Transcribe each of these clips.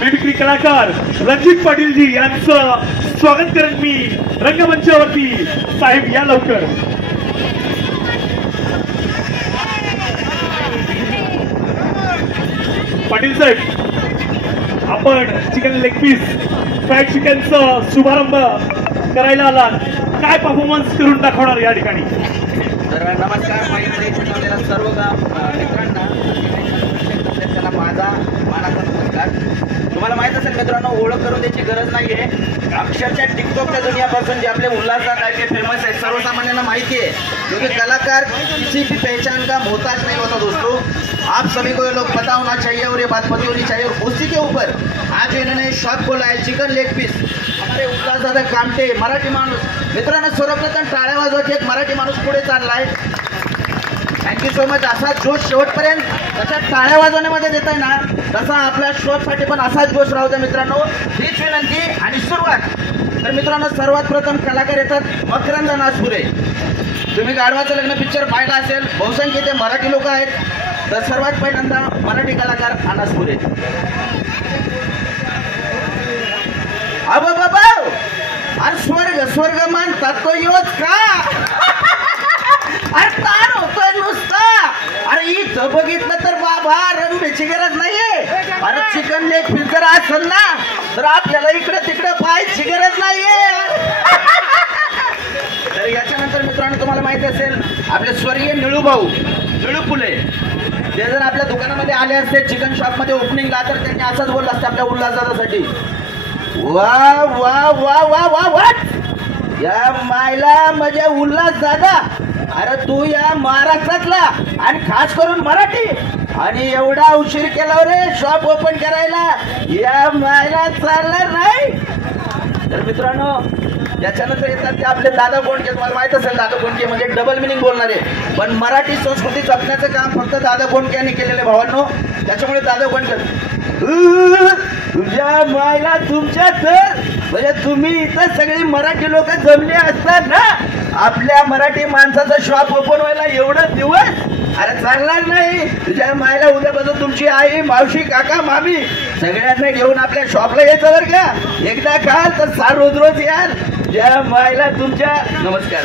Mimicry कलाकार रणजित पाटील जी यांचं स्वागत करेन मी रंगमंचावरती. साहेब या लवकर. पाटील साहेब, आपण चिकन लेग पीस फ्राईड चिकनचा शुभारंभ करायला आलात, काय परफॉर्मन्स करून दाखवणार या ठिकाणी? तर नमस्कार सर्व मित्रांना, त्यांना माझा मानाचा नमस्कार. तुम्हाला माहित असेल मित्रांनो, ओळख करून द्यायची गरज नाहीये. अक्षरशः टिकटॉकच्या दुनियापासून जे आपले उल्हासदार काय फेमस आहेत सर्वसामान्यांना माहिती है, क्योंकि कलाकार किसी भी पहचान का मोहताज नहीं होता दोस्तों. आप सभी को ये लोग पता होना चाहिए और ये बात पता होनी चाहिए. और उसी के ऊपर आज इन्होंने शॉप खोला है, चिकन लेग पीस. हमारे उल्हासदादा कामटे मराठी माणूस. मित्रांनो, सर्वप्रथम टाळ्या वाजवायची. एक मराठी माणूस पुढे चाललाय. Thank you so much. असा जोश शेवटपर्यंत तशा टाळ्या वाजवण्यामध्ये देताय ना, तसा आपल्या शॉपसाठी पण असाच जोश राहू द्या मित्रांनो. हीच विनंती आणि सुरुवात. तर मित्रांनो, सर्वात प्रथम कलाकार येतात मकरंद नासपुरे. तुम्ही गाढवाचं लग्न पिक्चर पाहिला असेल, बहुसंख्य ते मराठी लोक आहेत. तर सर्वात पहिल्यांदा मराठी कलाकार नासपुरे. अबो बाबा, अरे स्वर्ग स्वर्ग मानतात तो योच का? अरे ताण होतोय नुसता. अरे इथं बघितलं तर बाबा रंगची गरज नाहीये. अरे चिकन लेग पीस जर असेल ना, तर आपल्याला इकडे तिकडे पाहायची गरज नाहीये. तर याच्यानंतर मित्रांनो, तुम्हाला माहिती असेल आपले स्वर्गीय निळू भाऊ निळू फुले, ते जर आपल्या दुकानामध्ये आले असते चिकन शॉप मध्ये ओपनिंगला, तर त्यांनी असंच बोललं असतं आपल्या उल्हासदादासाठी, वा वा वा वा वा वा या मायला म्हणजे उल्हासदादा. अरे तू या महाराष्ट्रातला आणि खास करून मराठी, आणि एवढा उशीर केला रे शॉप ओपन करायला, या मायला चालणार नाही. तर मित्रांनो, याच्यानंतर येतात ते आपले दादा कोंडके. तुम्हाला माहित असेल दादा कोंडके म्हणजे डबल मिनिंग बोलणारे, पण मराठी संस्कृती जपण्याचं काम फक्त दादा कोंडके यांनी केलेले भावांनो. त्याच्यामुळे दादा कोंडके तुझ्या मायला तुमच्या तर म्हणजे तुम्ही इथं सगळी मराठी लोक जमले असतात ना, आपल्या मराठी माणसाचं शॉप ओपन व्हायला एवढं दिवस. अरे चालणार नाही. तुझ्या मायला उद्यापासून तुमची आई मावशी काका मामी सगळ्यांना घेऊन आपल्या शॉपला यायचं बरं का. एकदा खाल तर सार रोज रोज याल. ज्या मायला तुमच्या नमस्कार.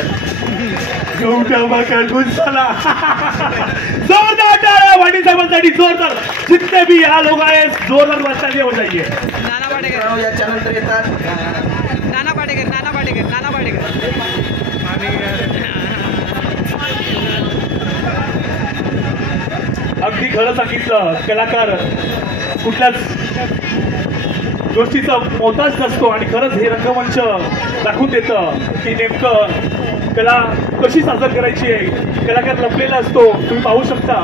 जोरदार टाळ्या वाणी साहेबांसाठी, जोरदार. जितने भी यहाँ लोग आए जोरदार बस्तानी हो जाइए. नाना पाटेकर याच्यानंतर येतात नाना पाटेकर नाना पाटेकर नाना पाटेकर. अगदी खरं सांगितलं, कलाकार कुठल्याच गोष्टीचा मोहताज नसतो. आणि खरंच हे रंगमंच दाखवून देतं की नेमकं कला कशी सादर करायची आहे. कलाकार लपलेला असतो, तुम्ही पाहू शकता.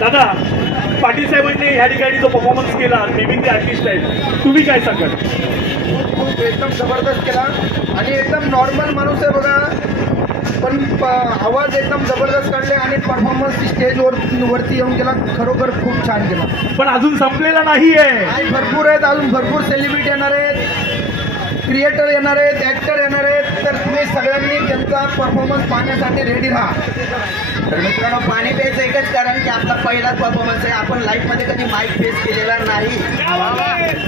दादा पाटील साहेबांनी ह्या ठिकाणी जो परफॉर्मन्स केला, मिमिक्री आर्टिस्ट आहेत, तुम्ही काय सांगाल? खूप एकदम जबरदस्त केला आणि एकदम नॉर्मल माणूस आहे बघा, पण आवाज एकदम जबरदस्त काढले आणि परफॉर्मन्स स्टेजवरती येऊन गेला. खरोखर खूप छान केला. पण अजून संपलेला नाहीये. भरपूर आहेत, अजून भरपूर सेलिब्रिटी येणार आहेत, क्रिएटर येणार आहेत, ऍक्टर येणार आहेत. तर तुम्ही सगळ्यांनी त्यांचा परफॉर्मन्स पाहण्यासाठी रेडी राहा. तर मित्रांनो, पाणी प्यायचं एकच कारण की आपला पहिलाच परफॉर्मन्स आहे. आपण लाईफमध्ये कधी माईक फेस केलेला नाही,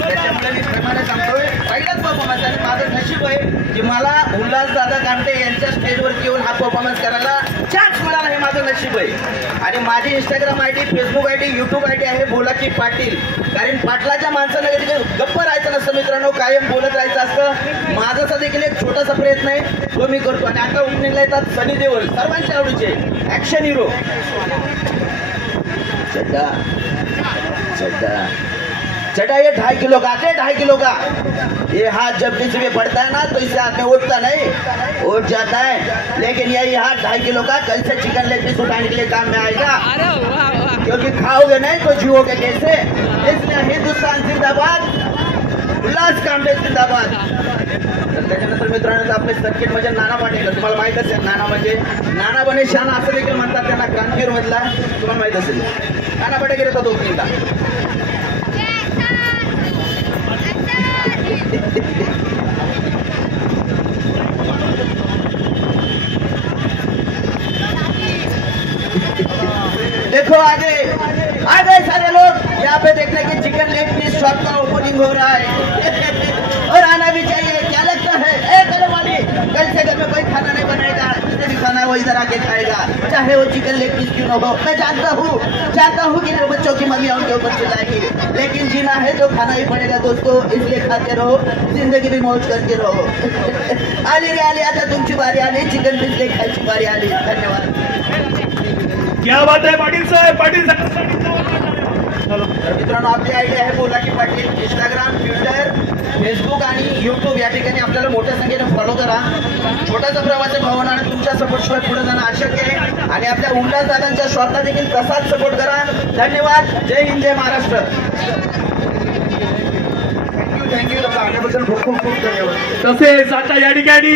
त्याच्यामुळे मी प्रेमाने सांगतोय पहिलाच परफॉर्मन्स. आणि माझं नशीब आहे की मला उल्हासदादा कामटे यांच्या स्टेजवरती येऊन हा परफॉर्मन्स करायला चान्स मिळाला, हे माझं नशीब आहे. आणि माझी Instagram ID, Facebook ID, YouTube ID आहे बोलाची पाटील. कारण पाटलाच्या माणसाला कधी गप्प राहायचं नसतं मित्रांनो, कायम बोलत राहायचं असतं. माझा देखील एक छोटासा प्रयत्न आहे, तो मी करतो. आणि आता ओपनिंगला येतात सनी देओल, सर्वांच्या आवडीचे ऍक्शन हीरो. चड्डा चड्डा चड्डा ये 2.5 किलो का, 2.5 किलो का. ये हाथ जब किसी में पड़ता है ना, तो इससे हाथ में उठता नहीं, उठ जाता है. लेकिन यही हाथ 2.5 किलो का कल से चिकन लेग पीस उठाने के लिए काम में आएगा. क्योंकि खाओगे नहीं तो जीवोगे कैसे. इसलिए हिंदुस्तान जिंदाबाद, उल्हास कामटे जिंदाबाद. तर त्याच्यानंतर मित्रांनो, आपले सर्किट म्हणजे नाना पाटेकर. तुम्हाला माहित असेल नाना म्हणजे नाना बने शान असं देखील म्हणतात त्यांना, कानपूर मधला. तुम्हाला माहित असेल नाना पाटेकर येतात ओपनिंगला. देखो आगे आ गए सारे लोग यहाँ पे देखने की चिकन लेग पीस शॉप का ओपनिंग हो रहा है और आना भी चाहिए। क्या लगता है ए कलवाली, कल से घर में कोई खाना नहीं बनाएगा, जिसे भी खाना है वो इधर आके खाएगा, चाहे वो चिकन लेग पीस क्यों ना हो। मैं जानता हूँ कि बच्चों की मम्मियाँ उनके ऊपर चिल्लाएगी, लेकिन जीना है तो खाना ही पड़ेगा दोस्तों, इसलिए खाते रहो, जिंदगी भी मौज करते रहो। आली रे आली, आता तुमची बारी आली, चिकन पीस लेग खायची बारी आली। धन्यवाद। क्या बात आहे पाटील साहेब, पाटील साहेब. चलो. तर मित्रांनो, आपली आयडिया आहे बोला की पाटील. इंस्टाग्राम, ट्विटर, फेसबुक आणि युट्यूब या ठिकाणी आपल्याला मोठ्या संख्येने फॉलो करा. छोटासा प्रवास आहे भावना आणि तुमच्या सपोर्ट शिवाय पुढे जाणं अशक्य आहे. आणि आपल्या उल्हास दादांच्या शॉटला देखील तसाच सपोर्ट करा. धन्यवाद. जय हिंद, जय महाराष्ट्र. थँक्यू दादा, आल्याबद्दल खूप खूप धन्यवाद. तसेच आता या ठिकाणी